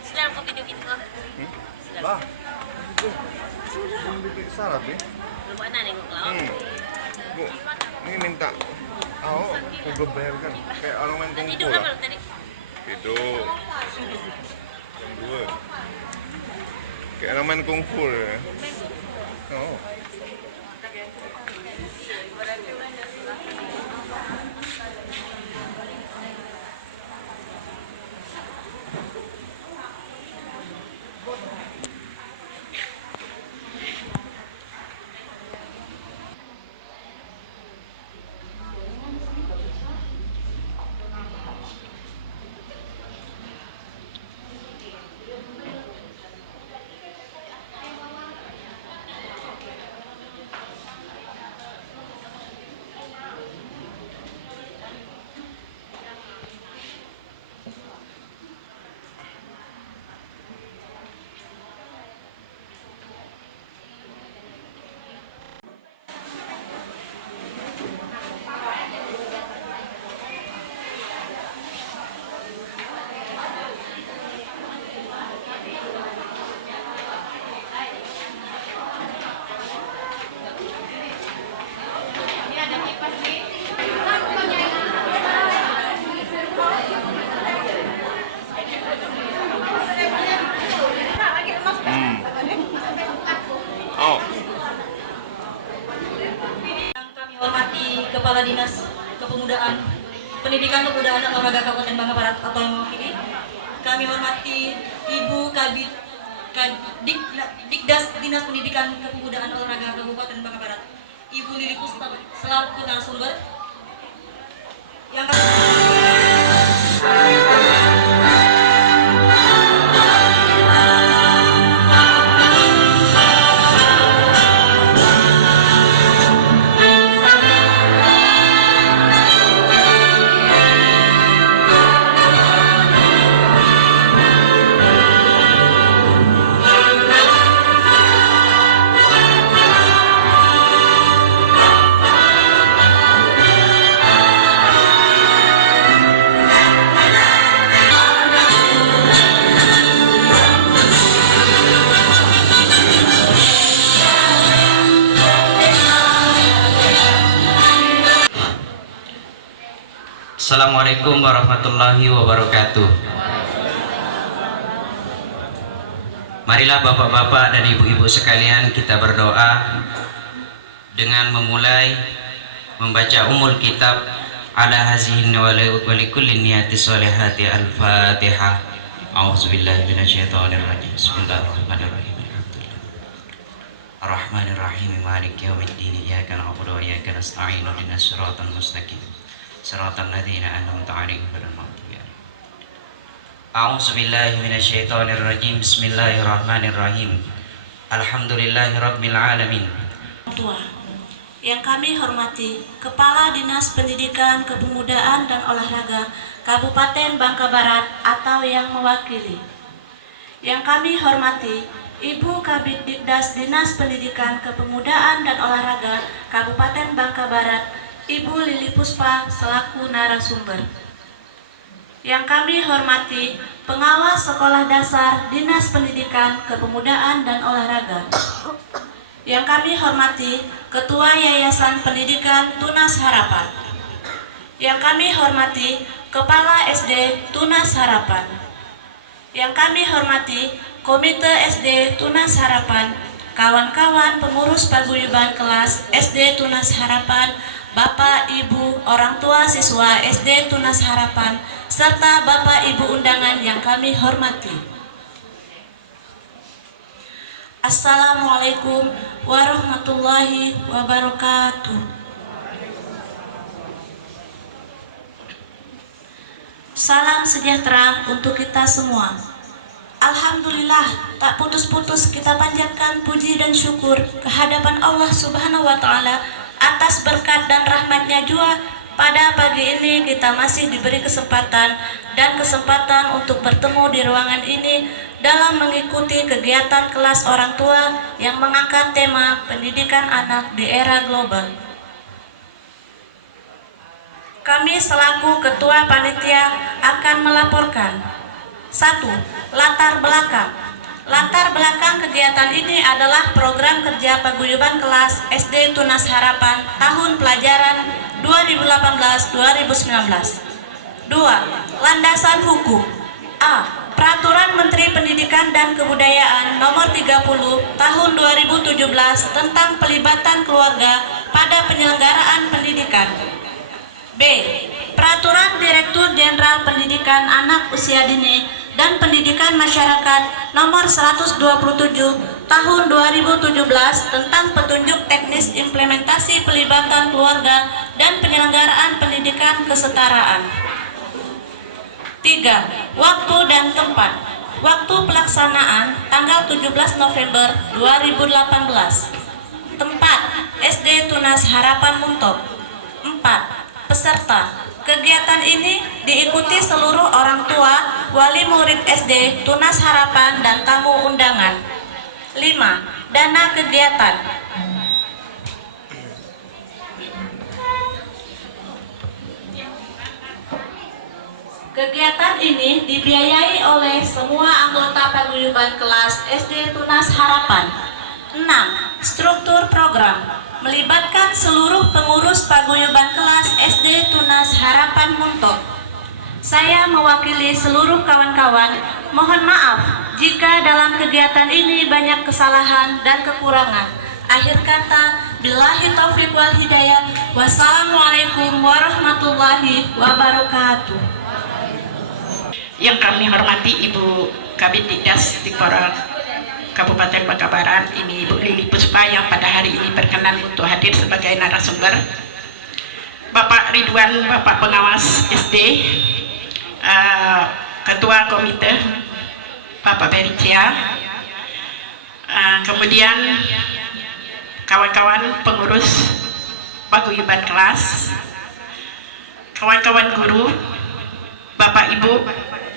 Silang ko video ko. Lah, belum bikin syarat nih. Lupa na nih kau. Bu, ini minta, aku belum bayarkan. Kayak orang main Tadi kungfu tidur lah. apa tadi? Tidur. Jam 2. Kayak orang main kungfu ya. Oh. Oh. Yang kami hormati Kepala Dinas Kepemudaan, Pendidikan Kepemudaan dan Olahraga Kabupaten Bangka Barat atau yang mewakili. Kami hormati Ibu Kabid Dikdas Dinas Pendidikan Kepemudaan Olahraga Kabupaten Bangka Barat, Ibu Lili Puspa selaku narasumber. Yang Assalamualaikum warahmatullahi wabarakatuh. Marilah bapak-bapak dan ibu-ibu sekalian kita berdoa dengan memulai membaca umul kitab ala hazihin wa likulli niyati sholihati al-fatihah. A'udzubillahi minasyaitonirrajim. Bismillahirrahmanirrahim. Ar-Rahmanir-Rahim. Maliki yaumiddin. Iyyaka na'budu wa iyyaka nasta'in. Ihdinas siratal mustaqim. Siratal ladzina an'amta 'alaihim ghairil maghdubi 'alaihim. A'udzu billahi minasyaitonir rajim. Bismillahirrahmanirrahim. Alhamdulillahirabbil alamin. Tua yang kami hormati Kepala Dinas Pendidikan Kepemudaan dan Olahraga Kabupaten Bangka Barat atau yang mewakili. Yang kami hormati Ibu Kabid Dikdas Dinas Pendidikan Kepemudaan dan Olahraga Kabupaten Bangka Barat, Ibu Lili Puspa selaku narasumber. Yang kami hormati Pengawas Sekolah Dasar Dinas Pendidikan Kepemudaan dan Olahraga. Yang kami hormati Ketua Yayasan Pendidikan Tunas Harapan. Yang kami hormati Kepala SD Tunas Harapan. Yang kami hormati Komite SD Tunas Harapan, kawan-kawan pengurus paguyuban kelas SD Tunas Harapan, Bapak, Ibu, orang tua siswa SD Tunas Harapan, serta Bapak Ibu undangan yang kami hormati. Assalamualaikum warahmatullahi wabarakatuh. Salam sejahtera untuk kita semua. Alhamdulillah, tak putus-putus kita panjatkan puji dan syukur kehadapan Allah Subhanahu wa Ta'ala atas berkat dan rahmatnya jua Pada pagi ini kita masih diberi kesempatan untuk bertemu di ruangan ini dalam mengikuti kegiatan kelas orang tua yang mengangkat tema pendidikan anak di era global. Kami selaku ketua panitia akan melaporkan. 1. Latar belakang. Latar belakang kegiatan ini adalah program kerja paguyuban kelas SD Tunas Harapan tahun pelajaran 2018-2019. 2. Landasan hukum. A. Peraturan Menteri Pendidikan dan Kebudayaan Nomor 30 Tahun 2017 tentang pelibatan keluarga pada penyelenggaraan pendidikan. B. Peraturan Direktur Jenderal Pendidikan Anak Usia Dini dan Pendidikan Masyarakat Nomor 127 Tahun 2017 tentang petunjuk teknis implementasi pelibatan keluarga dan penyelenggaraan pendidikan kesetaraan. 3. Waktu dan tempat. Waktu pelaksanaan tanggal 17 November 2018. Tempat SD Tunas Harapan Muntok. 4. Peserta. Kegiatan ini diikuti seluruh orang tua, wali murid SD Tunas Harapan dan tamu undangan. 5. Dana kegiatan. Kegiatan ini dibiayai oleh semua anggota paguyuban kelas SD Tunas Harapan. 6. Struktur program melibatkan seluruh pengurus paguyuban kelas SD Tunas Harapan Muntok. Saya mewakili seluruh kawan-kawan, mohon maaf jika dalam kegiatan ini banyak kesalahan dan kekurangan. Akhir kata, billahi taufiq wal hidayah. Wassalamualaikum warahmatullahi wabarakatuh. Yang kami hormati Ibu Kabid Dikdas Tipora Kabupaten Bangka Barat, ini Ibu Lili Puspa yang pada hari ini berkenan untuk hadir sebagai narasumber, Bapak Ridwan, Bapak Pengawas SD, Ketua Komite Bapak Bericia, kemudian kawan-kawan pengurus paguyuban kelas, kawan-kawan guru, Bapak Ibu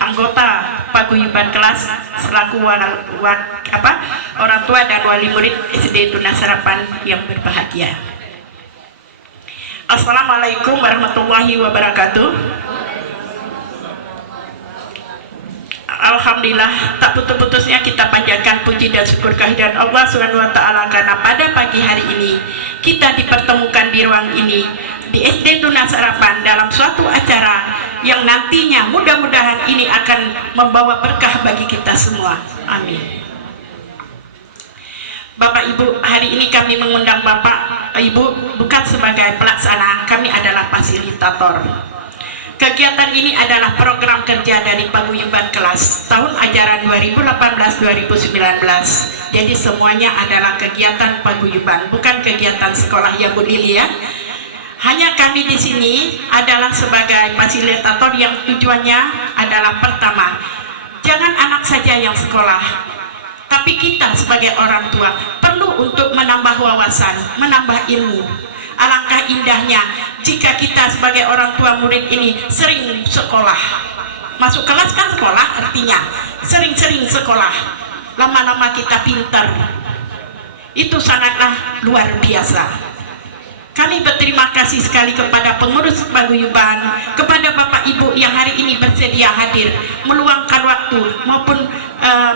anggota paguyuban kelas selaku orang tua dan wali murid SD Tunas Harapan yang berbahagia. Assalamualaikum warahmatullahi wabarakatuh. Alhamdulillah, tak putus-putusnya kita panjatkan puji dan syukur kehadiran Allah Subhanahu wa taala karena pada pagi hari ini kita dipertemukan di ruang ini di SD Tunas Harapan dalam suatu acara yang nantinya mudah-mudahan ini akan membawa berkah bagi kita semua. Amin. Bapak Ibu, hari ini kami mengundang Bapak Ibu bukan sebagai pelaksana, kami adalah fasilitator. Kegiatan ini adalah program kerja dari paguyuban kelas tahun ajaran 2018-2019. Jadi semuanya adalah kegiatan paguyuban, bukan kegiatan sekolah ya Bu Lili ya. Hanya kami di sini adalah sebagai fasilitator yang tujuannya adalah pertama, jangan anak saja yang sekolah, tapi kita sebagai orang tua perlu untuk menambah wawasan, menambah ilmu. Alangkah indahnya jika kita sebagai orang tua murid ini sering sekolah. Masuk kelas kan sekolah, artinya sering-sering sekolah. Lama-lama kita pintar. Itu sangatlah luar biasa. Kami berterima kasih sekali kepada pengurus paguyuban, kepada Bapak Ibu yang hari ini bersedia hadir, meluangkan waktu maupun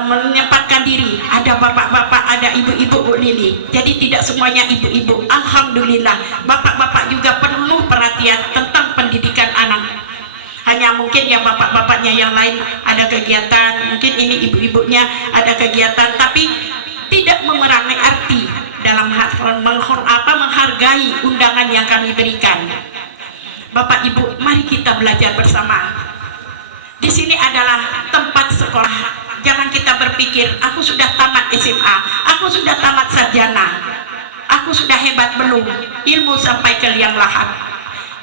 menyempatkan diri. Ada bapak-bapak, ada ibu-ibu Bu Lili. Jadi tidak semuanya ibu-ibu. Alhamdulillah, bapak-bapak juga penuh perhatian tentang pendidikan anak. Hanya mungkin yang bapak-bapaknya yang lain ada kegiatan, mungkin ini ibu-ibunya ada kegiatan, tapi tidak memerangi arti dalam menghargai undangan yang kami berikan. Bapak Ibu, mari kita belajar bersama. Di sini adalah tempat sekolah. Jangan kita berpikir, aku sudah tamat SMA, aku sudah tamat sarjana, aku sudah hebat belum. Ilmu sampai ke liang lahat.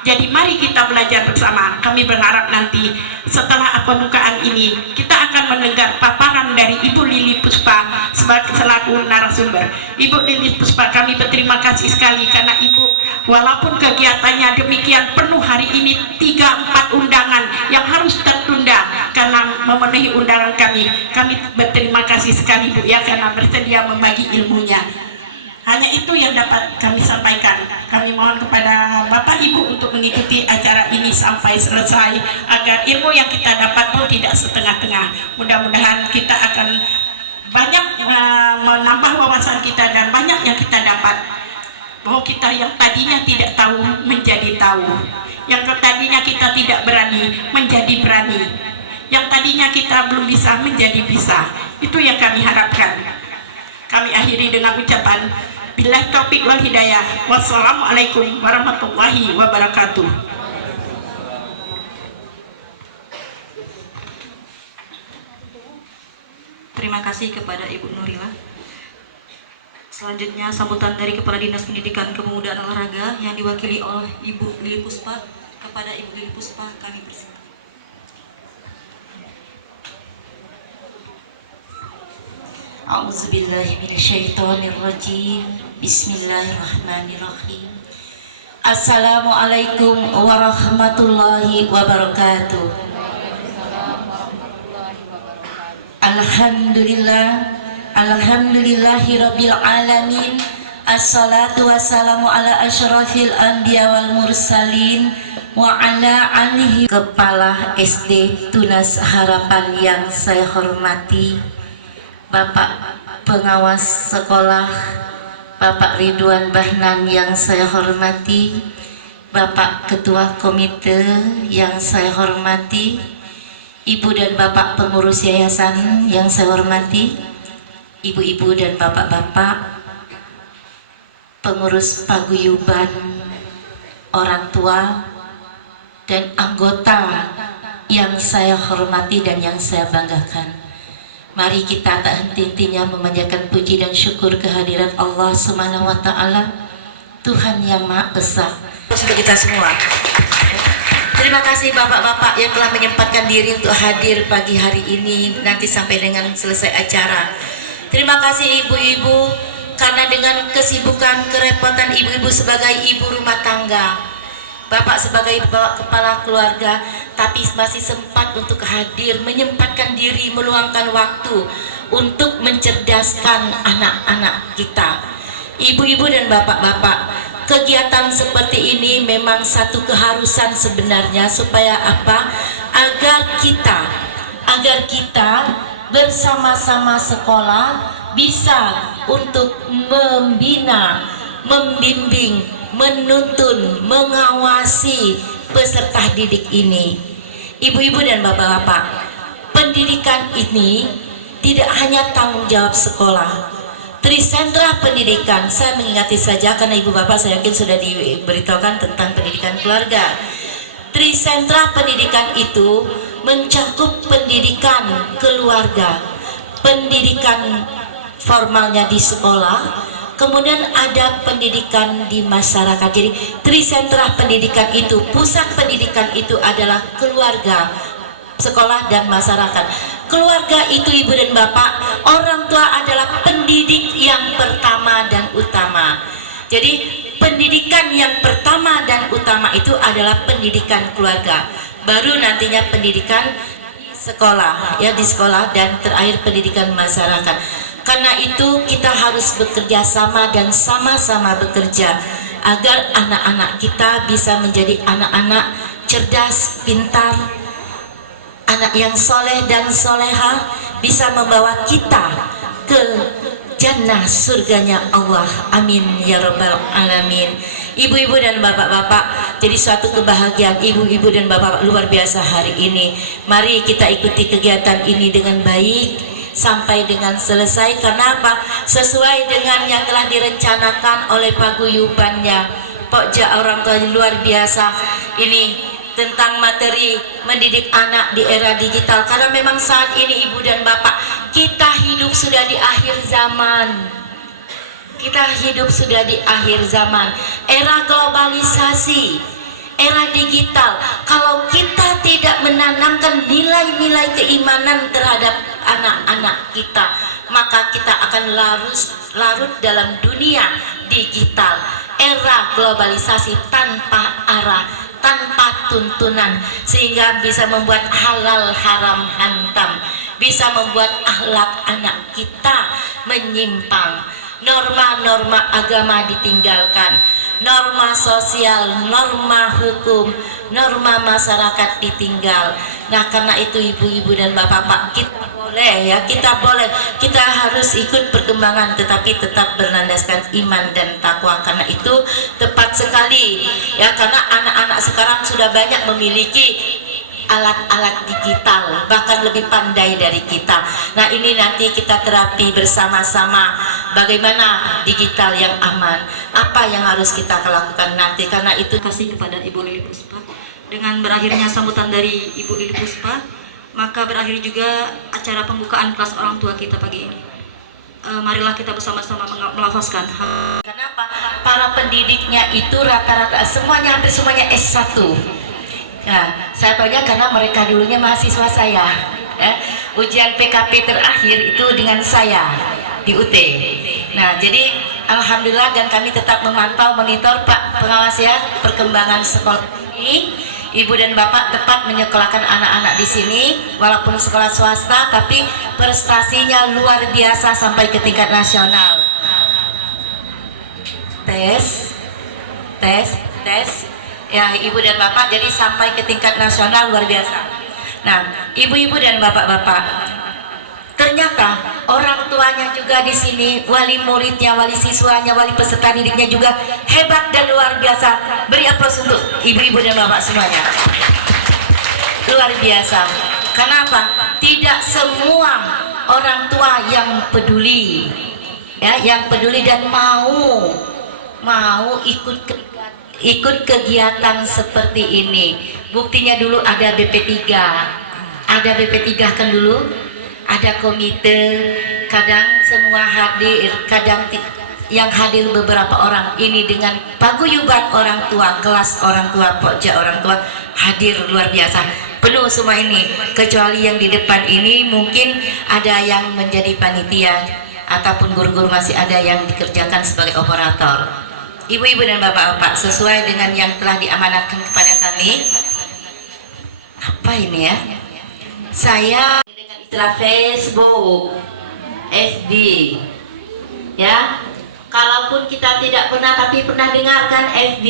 Jadi mari kita belajar bersama. Kami berharap nanti setelah pembukaan ini kita akan mendengar paparan dari Ibu Lili Puspa selaku narasumber. Ibu Lili Puspa, kami berterima kasih sekali karena Ibu Walaupun kegiatannya demikian penuh hari ini 3-4 undangan yang harus tertunda karena memenuhi undangan kami. Kami berterima kasih sekali Bu ya karena bersedia membagi ilmunya. Hanya itu yang dapat kami sampaikan. Kami mohon kepada Bapak Ibu untuk mengikuti acara ini sampai selesai agar ilmu yang kita dapat pun tidak setengah-tengah. Mudah-mudahan kita akan banyak menambah wawasan kita dan banyak yang kita dapat. Bahwa kita yang tadinya tidak tahu menjadi tahu, yang tadinya kita tidak berani menjadi berani, yang tadinya kita belum bisa menjadi bisa. Itu yang kami harapkan. Kami akhiri dengan ucapan billahi taufiq wal hidayah. Wassalamualaikum warahmatullahi wabarakatuh. Terima kasih kepada Ibu Nurila. Selanjutnya sambutan dari Kepala Dinas Pendidikan Kepemudaan Olahraga yang diwakili oleh Ibu Lili Puspa. Kepada Ibu Lili Puspa kami persilakan. A'udzubillahiminasyaitonirrajim. Bismillahirrahmanirrahim. Assalamualaikum warahmatullahi wabarakatuh. Alhamdulillah. Alhamdulillahirabbil alamin. Assalatu wassalamu ala asyrafil anbiya wal mursalin wa ala alihi. Kepala SD Tunas Harapan yang saya hormati, Bapak Pengawas Sekolah Bapak Ridwan Bahnan yang saya hormati, Bapak Ketua Komite yang saya hormati, Ibu dan Bapak Pengurus Yayasan yang saya hormati, Ibu-ibu dan bapak-bapak, pengurus paguyuban, orang tua, dan anggota yang saya hormati dan yang saya banggakan. Mari kita tak henti-hentinya memanjatkan puji dan syukur kehadiran Allah Subhanahu wa Ta'ala, Tuhan yang Maha Esa. Untuk kita semua. Terima kasih bapak-bapak yang telah menyempatkan diri untuk hadir pagi hari ini nanti sampai dengan selesai acara. Terima kasih ibu-ibu karena dengan kesibukan kerepotan ibu-ibu sebagai ibu rumah tangga, bapak sebagai kepala keluarga, tapi masih sempat untuk hadir, menyempatkan diri, meluangkan waktu untuk mencerdaskan anak-anak kita. Ibu-ibu dan bapak-bapak, kegiatan seperti ini memang satu keharusan sebenarnya supaya apa? Agar kita bersama-sama sekolah bisa untuk membina, membimbing, menuntun, mengawasi peserta didik ini. Ibu-ibu dan bapak-bapak, pendidikan ini tidak hanya tanggung jawab sekolah. Trisentra pendidikan, saya mengingati saja karena ibu bapak saya yakin sudah diberitahukan tentang pendidikan keluarga. Trisentra pendidikan itu mencakup pendidikan keluarga, pendidikan formalnya di sekolah, kemudian ada pendidikan di masyarakat. Jadi trisentra pendidikan itu, pusat pendidikan itu adalah keluarga, sekolah dan masyarakat. Keluarga itu ibu dan bapak, orang tua adalah pendidik yang pertama dan utama. Jadi pendidikan yang pertama dan utama itu adalah pendidikan keluarga, baru nantinya pendidikan sekolah, ya di sekolah, dan terakhir pendidikan masyarakat. Karena itu kita harus bekerja sama dan sama-sama bekerja agar anak-anak kita bisa menjadi anak-anak cerdas, pintar, anak yang soleh dan soleha, bisa membawa kita ke jannah surganya Allah. Amin ya rabbal alamin. Ibu-ibu dan bapak-bapak, jadi suatu kebahagiaan ibu-ibu dan bapak luar biasa hari ini. Mari kita ikuti kegiatan ini dengan baik sampai dengan selesai. Karena apa? Sesuai dengan yang telah direncanakan oleh paguyubannya Pokja orang tua luar biasa ini tentang materi mendidik anak di era digital. Karena memang saat ini ibu dan bapak, kita hidup sudah di akhir zaman. Kita hidup sudah di akhir zaman, era globalisasi, era digital. Kalau kita tidak menanamkan nilai-nilai keimanan terhadap anak-anak kita, maka kita akan larut dalam dunia digital. era globalisasi tanpa arah, tanpa tuntunan, sehingga bisa membuat halal haram hantam, bisa membuat akhlak anak kita menyimpang, norma-norma agama ditinggalkan, norma sosial, norma hukum, norma masyarakat ditinggal. Nah, karena itu ibu-ibu dan bapak-bapak, kita harus ikut perkembangan, tetapi tetap berlandaskan iman dan takwa. Karena itu tepat sekali ya, karena anak-anak sekarang sudah banyak memiliki alat-alat digital, bahkan lebih pandai dari kita. Nah, ini nanti kita terapi bersama-sama bagaimana digital yang aman, apa yang harus kita lakukan nanti. Karena itu Kasih kepada Ibu Lili Puspa. Dengan berakhirnya sambutan dari Ibu Lili Puspa, maka berakhir juga acara pembukaan kelas orang tua kita pagi ini. Marilah kita bersama-sama melafazkan. Kenapa? Para pendidiknya itu rata-rata semuanya, hampir semuanya S1. Nah, saya tahunya karena mereka dulunya mahasiswa saya. Ujian PKP terakhir itu dengan saya di UT. Nah, jadi alhamdulillah, dan kami tetap memantau, monitor Pak pengawas ya perkembangan sekolah ini. Ibu dan Bapak tepat menyekolahkan anak-anak di sini, walaupun sekolah swasta, tapi prestasinya luar biasa sampai ke tingkat nasional. Tes. Ya, Ibu dan Bapak, jadi sampai ke tingkat nasional luar biasa. Nah, ibu-ibu dan bapak-bapak, ternyata orang tuanya juga di sini, wali muridnya, wali siswanya, wali peserta didiknya juga hebat dan luar biasa. Beri aplaus untuk ibu-ibu dan bapak semuanya. Luar biasa. Kenapa? Tidak semua orang tua yang peduli, ya, yang peduli dan mau ikut kegiatan seperti ini. Buktinya dulu ada BP3 kan dulu, ada komite, kadang semua hadir, kadang yang hadir beberapa orang. Ini dengan paguyuban orang tua, kelas orang tua, pokja orang tua hadir luar biasa, penuh semua ini. Kecuali yang di depan ini mungkin ada yang menjadi panitia, ataupun guru-guru masih ada yang dikerjakan sebagai operator. Ibu-ibu dan bapak-bapak, sesuai dengan yang telah diamanatkan kepada kami, apa ini ya, saya dengan istilah Facebook, FB, ya, kalaupun kita tidak pernah tapi pernah dengarkan FB,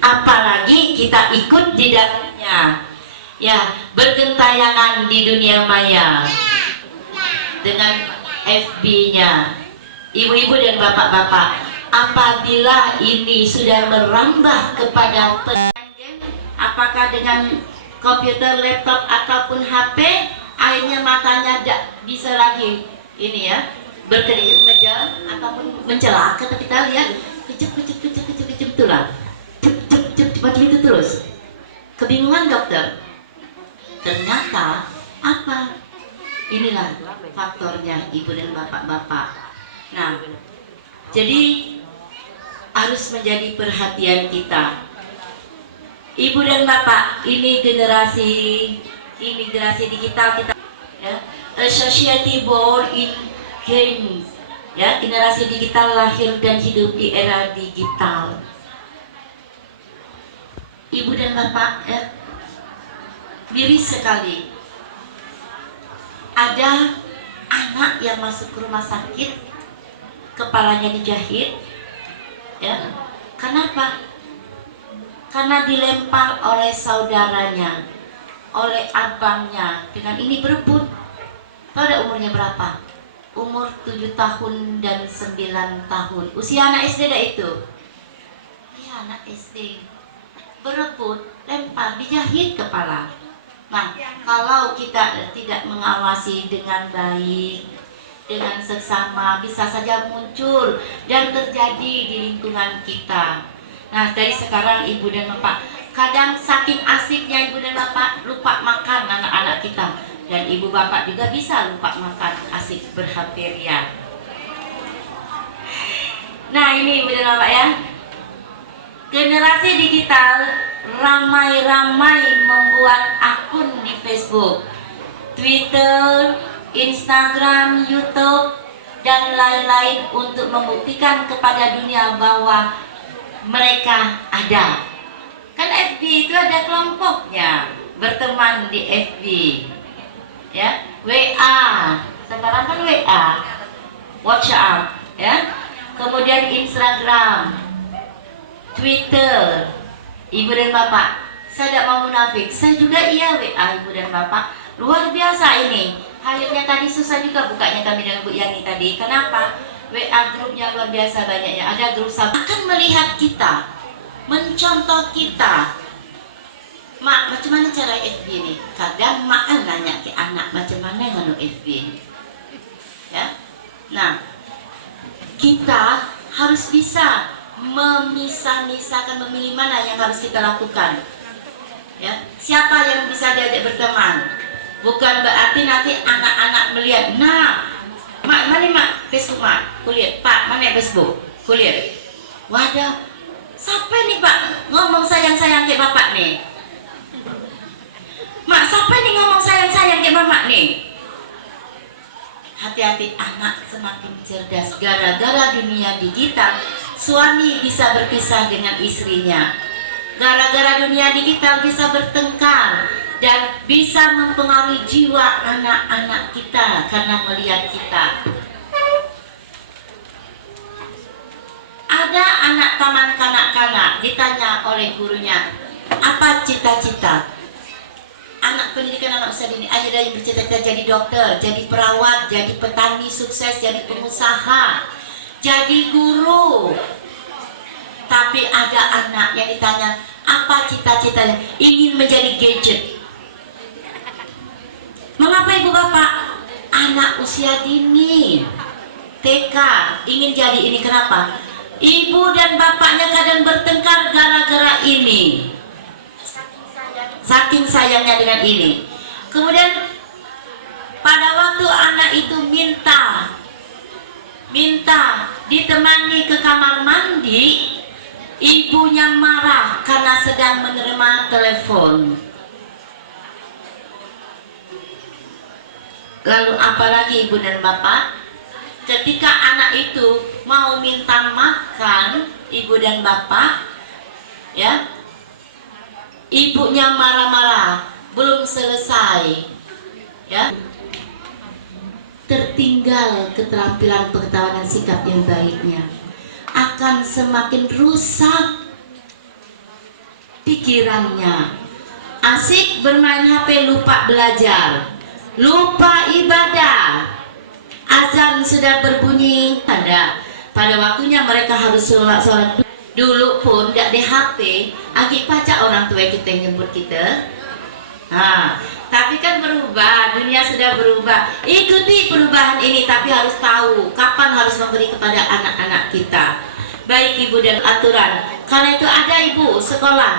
apalagi kita ikut di dalamnya, ya, bergentayangan di dunia maya dengan FB-nya. Ibu-ibu dan bapak-bapak, apabila ini sudah merambah kepada game, apakah dengan komputer, laptop ataupun HP, akhirnya matanya tidak bisa lagi ini ya berkedip ataupun mencelak. Kata kita lihat kecep itulah, cep macam itu terus. Kebingungan dokter. Ternyata apa? Inilah faktornya, ibu dan bapak-bapak. Nah, jadi harus menjadi perhatian kita, ibu dan bapak. Ini generasi imigrasi digital kita, ya, a society born in games, ya, generasi digital lahir dan hidup di era digital. Ibu dan bapak, ya, miris sekali ada anak yang masuk ke rumah sakit, kepalanya dijahit, ya. Kenapa? Karena dilempar oleh saudaranya, oleh abangnya dengan ini berebut. Tahu ada umurnya berapa? Umur 7 tahun dan 9 tahun. Usia anak SD dah itu. Ya, anak SD. Berebut, lempar, dijahit kepala. Nah, kalau kita tidak mengawasi dengan baik, dengan seksama, bisa saja muncul dan terjadi di lingkungan kita. Nah, dari sekarang ibu dan bapak, kadang saking asiknya ibu dan bapak lupa makan anak-anak kita, dan ibu bapak juga bisa lupa makan, asik ber-HP ria. Nah, ini ibu dan bapak ya, generasi digital ramai-ramai membuat akun di Facebook, Twitter, Instagram, YouTube, dan lain-lain untuk membuktikan kepada dunia bahwa mereka ada. Kan FB itu ada kelompoknya, berteman di FB, ya, WA, sekarang kan WA, WhatsApp, ya, kemudian Instagram, Twitter. Ibu dan bapak, saya tidak mau munafik, saya juga iya WA ibu dan bapak, luar biasa ini. Akhirnya tadi susah juga bukanya kami dengan Bu Yani tadi. Kenapa? WA grupnya luar biasa banyaknya. Ada grup akan melihat kita, mencontoh kita. Mak, macam mana cara FB ini? Kadang mak nanya ke anak macam mana nganu FB ini. Ya. Nah, kita harus bisa memisah-misahkan, memilih mana yang harus kita lakukan. Ya, siapa yang bisa diajak berteman? Bukan berarti nanti anak-anak melihat, nah, mak, mana mak Facebook mak, kulihat, pak, mana Facebook, kulihat. Wadah, siapa nih pak ngomong sayang-sayang ke bapak nih? Mak, siapa nih ngomong sayang-sayang ke bapak nih? Hati-hati, anak semakin cerdas. Gara-gara dunia digital, suami bisa berpisah dengan istrinya. Gara-gara dunia digital bisa bertengkar dan bisa mempengaruhi jiwa anak-anak kita karena melihat kita. Ada anak taman kanak-kanak ditanya oleh gurunya, apa cita-cita? Anak pendidikan anak usia dini, ada yang bercita-cita jadi dokter, jadi perawat, jadi petani sukses, jadi pengusaha, jadi guru. Tapi ada anak yang ditanya, apa cita-citanya? Ingin menjadi gadget. Mengapa ibu bapak? Anak usia dini, TK, ingin jadi ini, kenapa? Ibu dan bapaknya kadang bertengkar gara-gara ini. Saking sayangnya dengan ini. Kemudian pada waktu anak itu minta ditemani ke kamar mandi, ibunya marah karena sedang menerima telepon. Lalu apalagi ibu dan bapak, ketika anak itu mau minta makan ibu dan bapak, ya, ibunya marah-marah, belum selesai, ya, tertinggal keterampilan pengetahuan dan sikap yang baiknya, akan semakin rusak pikirannya. Asik bermain HP, lupa belajar, lupa ibadah. Azan sudah berbunyi, pada waktunya mereka harus sholat. Dulu pun tidak di HP, agak pacak orang tua kita yang nyebut kita. Nah, tapi kan berubah, dunia sudah berubah. Ikuti perubahan ini, tapi harus tahu kapan harus memberi kepada anak-anak kita. Baik ibu dan aturan. Karena itu ada ibu sekolah,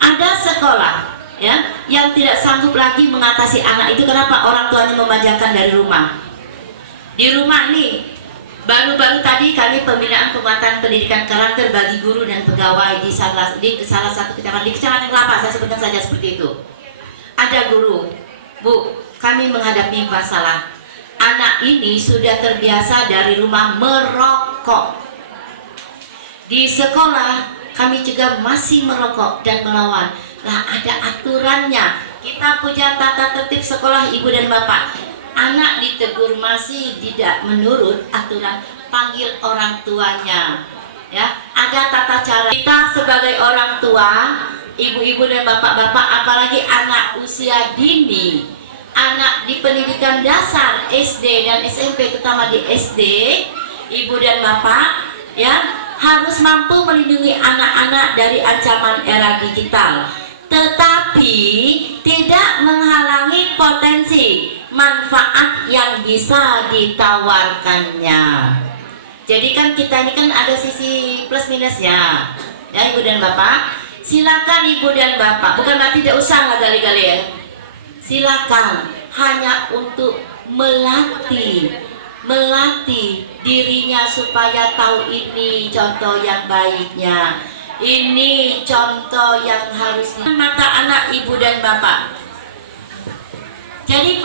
ada sekolah, ya, yang tidak sanggup lagi mengatasi anak itu. Kenapa? Orang tuanya memanjakan dari rumah. Di rumah nih, baru-baru tadi kami pembinaan penguatan pendidikan karakter bagi guru dan pegawai di salah satu kecamatan, di Kecamatan Kelapa, saya sebutkan saja seperti itu. Ada guru, Bu, kami menghadapi masalah. Anak ini sudah terbiasa dari rumah merokok. Di sekolah kami juga masih merokok dan melawan. Lah ada aturannya. Kita punya tata tertib sekolah ibu dan bapak. Anak ditegur masih tidak menurut aturan, panggil orang tuanya, ya, ada tata cara. Kita sebagai orang tua, ibu-ibu dan bapak-bapak, apalagi anak usia dini, anak di pendidikan dasar SD dan SMP, terutama di SD, ibu dan bapak, ya, harus mampu melindungi anak-anak dari ancaman era digital, tetapi tidak menghalangi potensi manfaat yang bisa ditawarkannya. Jadi kan kita ini kan ada sisi plus minusnya, ya ibu dan bapak. Silakan ibu dan bapak, bukan berarti tidak usah lah gali-gali ya. Silakan, hanya untuk melatih dirinya supaya tahu ini contoh yang baiknya, ini contoh yang harus mata anak ibu dan bapak. Jadi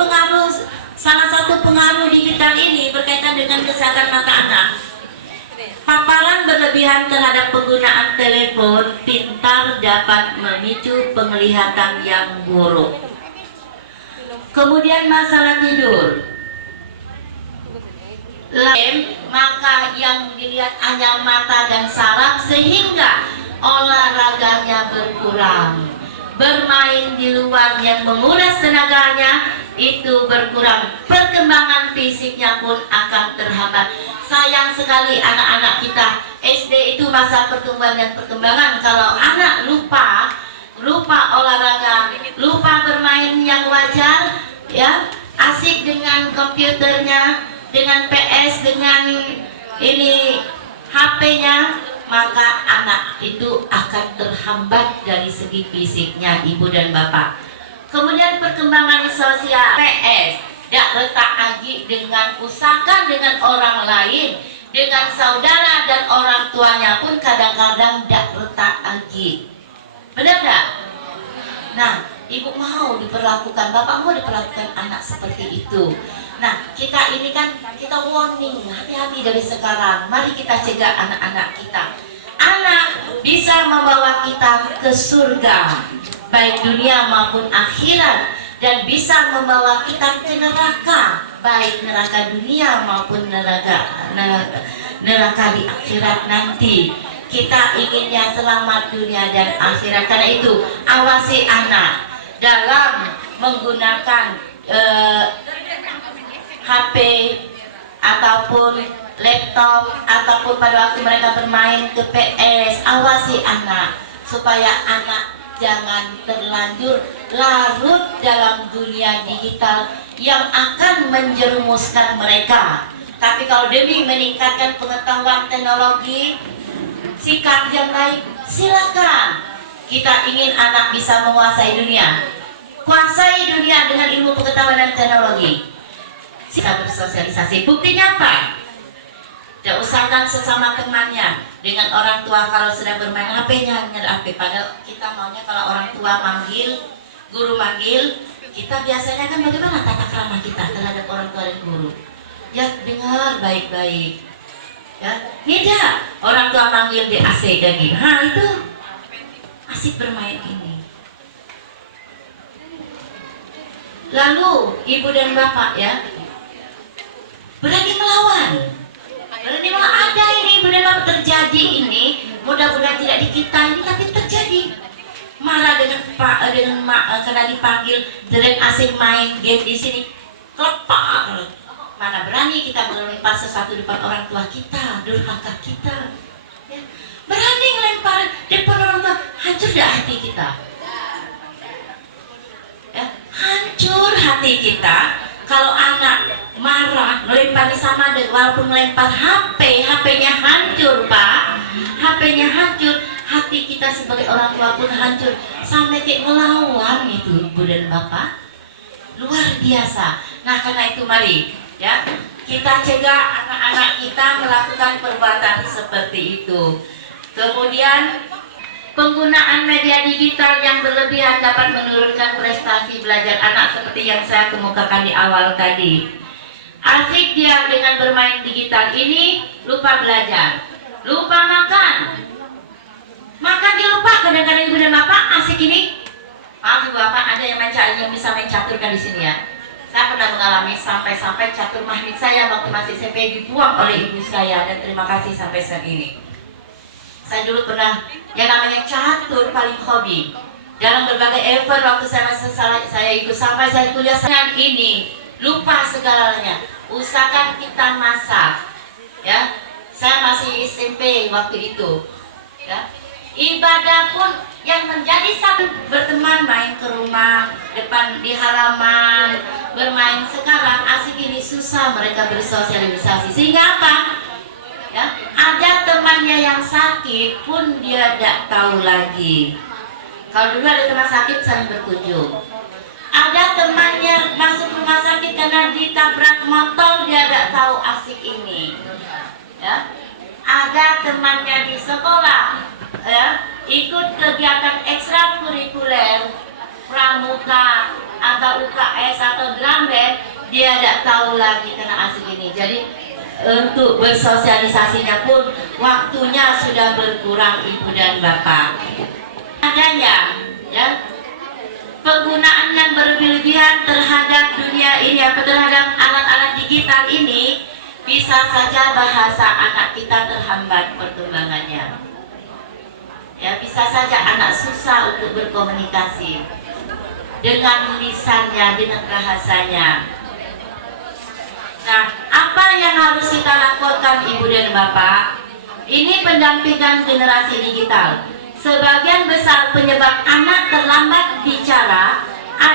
salah satu pengaruh digital ini berkaitan dengan kesehatan mata anak. Paparan berlebihan terhadap penggunaan telepon pintar dapat memicu penglihatan yang buruk. Kemudian masalah tidur. Maka yang dilihat hanya mata dan saraf sehingga olahraganya berkurang. Bermain di luar yang menguras tenaganya itu berkurang. Perkembangan fisiknya pun akan terhambat. Sayang sekali anak-anak kita SD itu masa pertumbuhan dan perkembangan. Kalau anak lupa olahraga, lupa bermain yang wajar, ya, asik dengan komputernya, dengan PS, dengan ini HP-nya, maka anak itu akan terhambat dari segi fisiknya, ibu dan bapak. Kemudian perkembangan sosial, PS, tidak retak lagi dengan usahakan dengan orang lain, dengan saudara dan orang tuanya pun kadang-kadang tidak retak lagi. Benar tidak? Nah, ibu mau diperlakukan, bapak mau diperlakukan anak seperti itu. Nah, kita ini kan, kita warning, hati-hati dari sekarang. Mari kita cegah anak-anak kita. Anak bisa membawa kita ke surga, baik dunia maupun akhirat. Dan bisa membawa kita ke neraka, baik neraka dunia maupun neraka di akhirat nanti. Kita inginnya selamat dunia dan akhirat. Karena itu awasi anak dalam menggunakan HP ataupun laptop ataupun pada waktu mereka bermain ke PS. Awasi anak supaya anak jangan terlanjur larut dalam dunia digital yang akan menjerumuskan mereka. Tapi kalau demi meningkatkan pengetahuan teknologi, sikap yang baik, silakan. Kita ingin anak bisa menguasai dunia. Kuasai dunia dengan ilmu pengetahuan dan teknologi. Kita bersosialisasi. Buktinya apa? Tidak usahkan sesama temannya. Dengan orang tua kalau sedang bermain HP-nya hanya HP. Padahal kita maunya kalau orang tua manggil, guru manggil, kita biasanya kan bagaimana tata krama kita terhadap orang tua dan guru? Ya dengar baik-baik. Ya, tidak. Orang tua manggil di AC lagi. Itu asik bermain ini. Lalu ibu dan bapak ya berani melawan. Berani melawan. Ada ini ibu dan bapak terjadi ini. Mudah-mudahan tidak di kita ini tapi terjadi. Malah dengan karena dipanggil dan asing main game di sini kelepak. Mana berani kita melempar sesuatu depan orang tua kita, durhaka kita. Ya. Berani melempar depan orang tua, hancur dah hati kita. Ya. Hancur hati kita kalau anak marah melempar sama dengan walaupun melempar HP, HP-nya hancur Pak, HP-nya hancur, hati kita sebagai orang tua pun hancur sampai kayak melawan itu ibu dan bapak, luar biasa. Nah karena itu mari ya kita cegah anak-anak kita melakukan perbuatan seperti itu. Kemudian penggunaan media digital yang berlebihan dapat menurunkan prestasi belajar anak seperti yang saya kemukakan di awal tadi. Asik dia dengan bermain digital ini, lupa belajar, lupa makan. Makan dia lupa, kadang-kadang ibu dan bapak asik ini. Maaf ibu bapak, ada yang bisa main catur kan di sini ya. Saya pernah mengalami sampai-sampai catur mahmid saya waktu masih SMP dibuang oleh ibu saya dan terima kasih sampai saat ini. Saya dulu pernah yang namanya catur paling hobi dalam berbagai event waktu saya ikut sampai saya kuliah dengan ini. Lupa segalanya. Usahakan kita masak. Ya, saya masih SMP waktu itu. Ya, ibadah pun yang menjadi satu berteman main ke rumah, depan di halaman, bermain. Sekarang asik ini susah mereka bersosialisasi. Sehingga apa? Ya, ada temannya yang sakit pun dia tidak tahu lagi. Kalau dulu ada teman sakit saling berkunjung. Ada temannya masuk rumah sakit karena ditabrak motor, dia tidak tahu asik ini. Ya. Ada temannya di sekolah, ya, ikut kegiatan ekstrakurikuler, pramuka atau UKS atau drum band, dia tidak tahu lagi karena asik ini. Jadi untuk bersosialisasinya pun waktunya sudah berkurang Ibu dan Bapak. Adanya ya penggunaan yang berlebihan terhadap dunia ini atau terhadap alat-alat digital ini bisa saja bahasa anak kita terhambat perkembangannya. Ya, bisa saja anak susah untuk berkomunikasi dengan lisannya, dengan bahasanya. Nah, apa yang harus kita lakukan Ibu dan Bapak? Ini pendampingan generasi digital. Sebagian besar penyebab anak terlambat bicara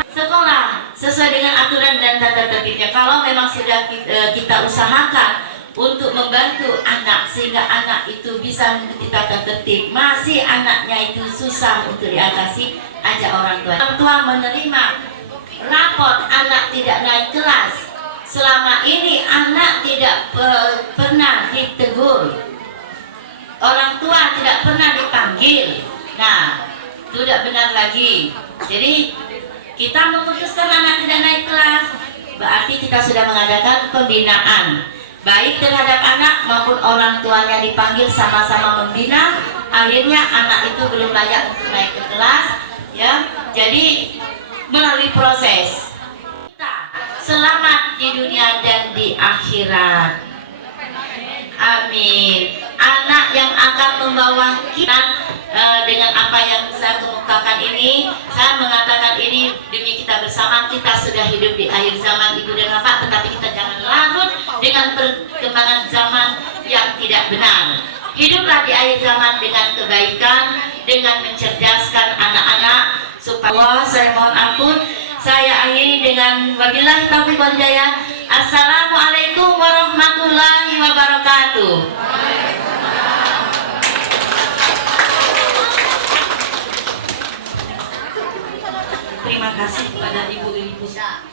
sekolah sesuai dengan aturan dan tata tertibnya. Kalau memang sudah kita usahakan untuk membantu anak sehingga anak itu bisa mengikuti tata tertib, masih anaknya itu susah untuk diatasi, ajak orang tua. Orang tua menerima rapor anak tidak naik kelas. Selama ini anak tidak pernah ditegur. Orang tua tidak pernah dipanggil. Nah, itu tidak benar lagi. Jadi kita memutuskan anak tidak naik kelas, berarti kita sudah mengadakan pembinaan, baik terhadap anak maupun orang tuanya dipanggil sama-sama membina. Akhirnya anak itu belum layak untuk naik ke kelas, ya. Jadi melalui proses kita selamat di dunia dan di akhirat. Amin. Anak yang akan membawa kita dengan apa yang saya kemukakan ini, saya mengatakan ini demi kita bersama. Kita sudah hidup di akhir zaman Ibu dan Bapak, tetapi kita jangan larut dengan perkembangan zaman yang tidak benar. Hiduplah di akhir zaman dengan kebaikan, dengan mencerdaskan anak-anak supaya Allah. Saya mohon ampun. Saya akhiri dengan wabillahi taufiq wal hidayah. Assalamualaikum warahmatullahi wabarakatuh. Terima kasih kepada Ibu Lili Puspa.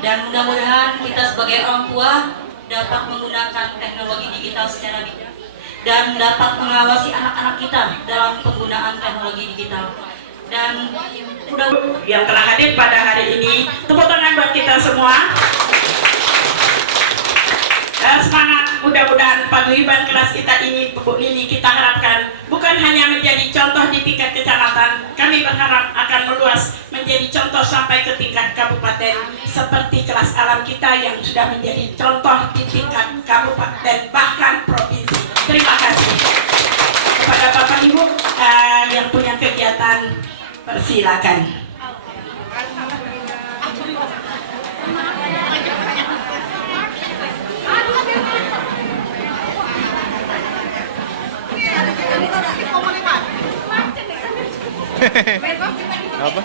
Dan mudah-mudahan kita sebagai orang tua dapat menggunakan teknologi digital secara bijak dan dapat mengawasi anak-anak kita dalam penggunaan teknologi digital. Dan mudah yang telah hadir pada hari ini, tepuk tangan buat kita semua. Semangat, mudah-mudahan paguyuban kelas kita ini, Bu Lili, kita harapkan bukan hanya menjadi contoh di tingkat kecamatan, kami berharap akan meluas menjadi contoh sampai ke tingkat kabupaten, seperti kelas alam kita yang sudah menjadi contoh di tingkat kabupaten bahkan provinsi. Terima kasih kepada Bapak Ibu yang punya kegiatan, persilakan. Apa?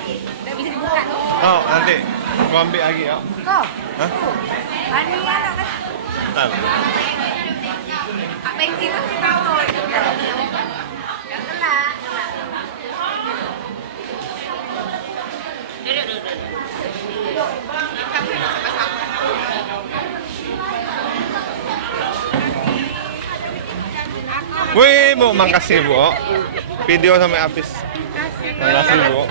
Oh, nanti mau ambil lagi ya. Kok? Hah? Ani anak kan? Tahu. Apa yang kita tahu? Janganlah. Duduk. Wih, Bu, makasih, Bu. Video sampai habis. Terima kasih, Bu.